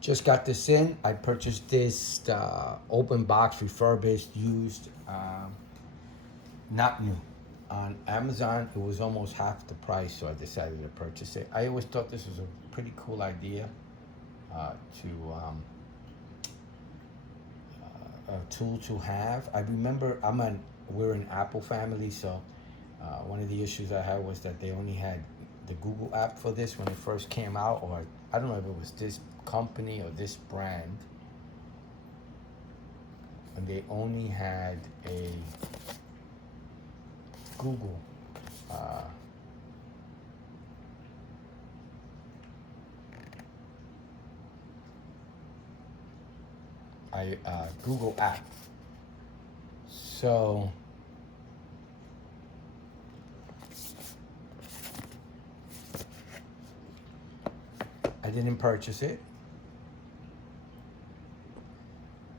Just got this in. I purchased this open box, refurbished, used, not new. On Amazon, it was almost half the price, so I decided to purchase it. I always thought this was a pretty cool idea to a tool to have. I remember we're an Apple family, so one of the issues I had was that they only had the Google app for this when it first came out, or I don't know if it was this company or this brand, and they only had a Google Google app. So I didn't purchase it.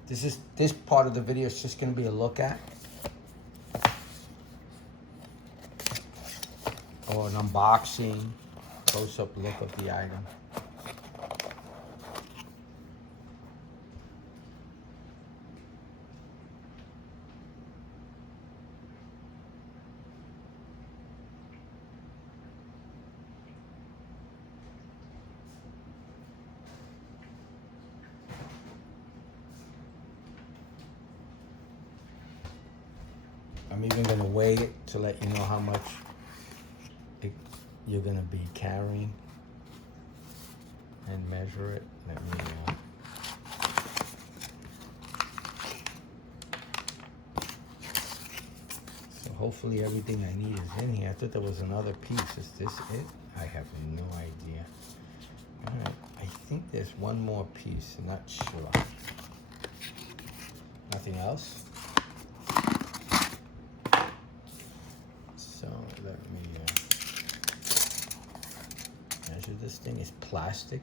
This part of the video is just going to be a look at, or an unboxing, close-up look of the item. I'm even going to weigh it to let you know how much you're going to be carrying, and measure it. Let me so hopefully everything I need is in here. I thought there was another piece. Is this it? I have no idea. All right, I think there's one more piece. I'm not sure. Nothing else? So let me measure this thing. It's plastic.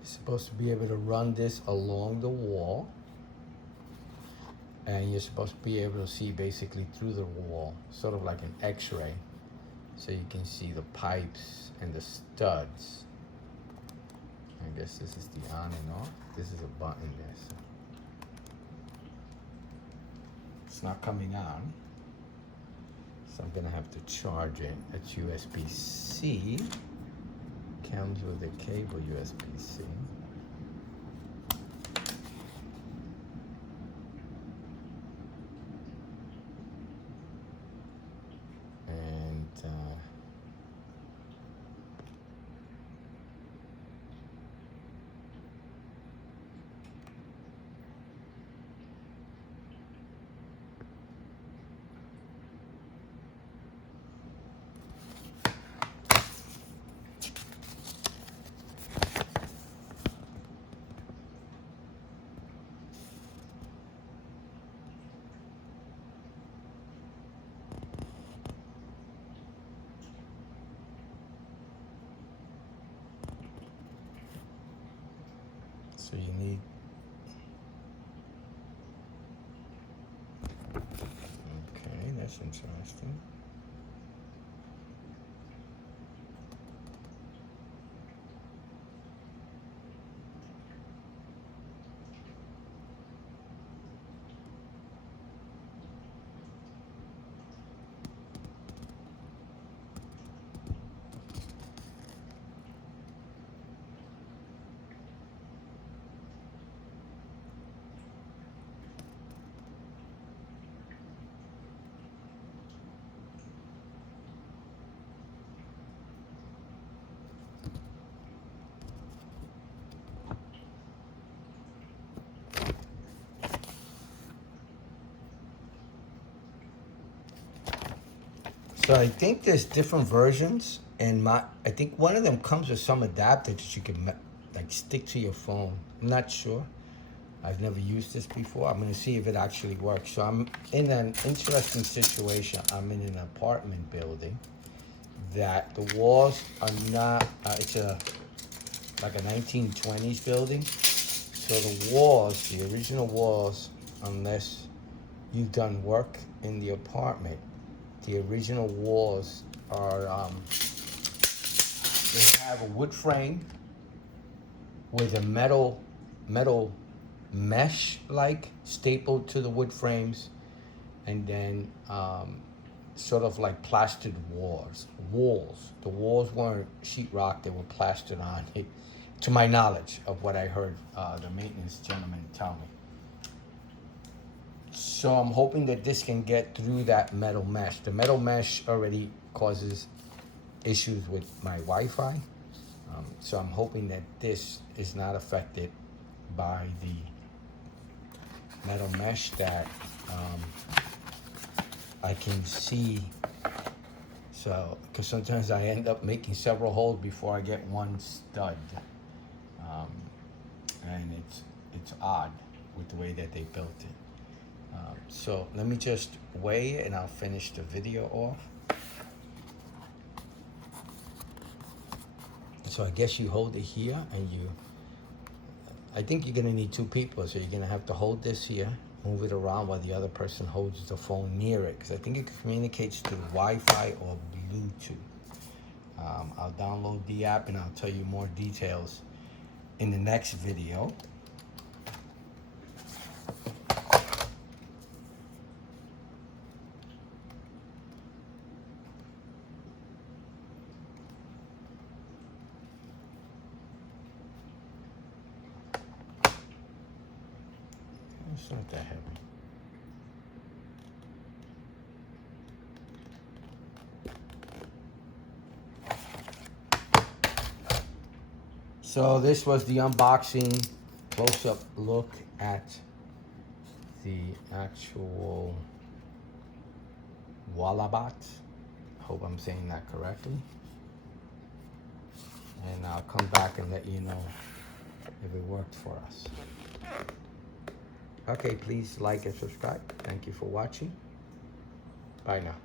You're supposed to be able to run this along the wall, and you're supposed to be able to see basically through the wall, sort of like an x-ray, so you can see the pipes and the studs. I guess this is the on and off. This is a button there, so it's not coming on, so I'm gonna have to charge it. It's USB-C, comes with a cable USB-C. So you need, okay, that's interesting. So I think there's different versions, and I think one of them comes with some adapter that you can like stick to your phone. I'm not sure. I've never used this before. I'm gonna see if it actually works. So I'm in an interesting situation. I'm in an apartment building, that the walls are not, it's like a 1920s building. So the walls, the original walls, unless you've done work in the apartment, the original walls are, they have a wood frame with a metal mesh like stapled to the wood frames, and then sort of like plastered walls. The walls weren't sheetrock; they were plastered on. To my knowledge of what I heard the maintenance gentleman tell me. So I'm hoping that this can get through that metal mesh. The metal mesh already causes issues with my Wi-Fi. So I'm hoping that this is not affected by the metal mesh, that I can see. So, because sometimes I end up making several holes before I get one stud. And it's odd with the way that they built it. So let me just weigh it and I'll finish the video off. So I guess you hold it here and I think you're gonna need two people. So you're gonna have to hold this here, move it around while the other person holds the phone near it. Because I think it communicates to Wi-Fi or Bluetooth. I'll download the app and I'll tell you more details in the next video. It's not that heavy. So this was the unboxing close-up look at the actual WALABOT. Hope I'm saying that correctly. And I'll come back and let you know if it worked for us. Okay, please like and subscribe. Thank you for watching. Bye now.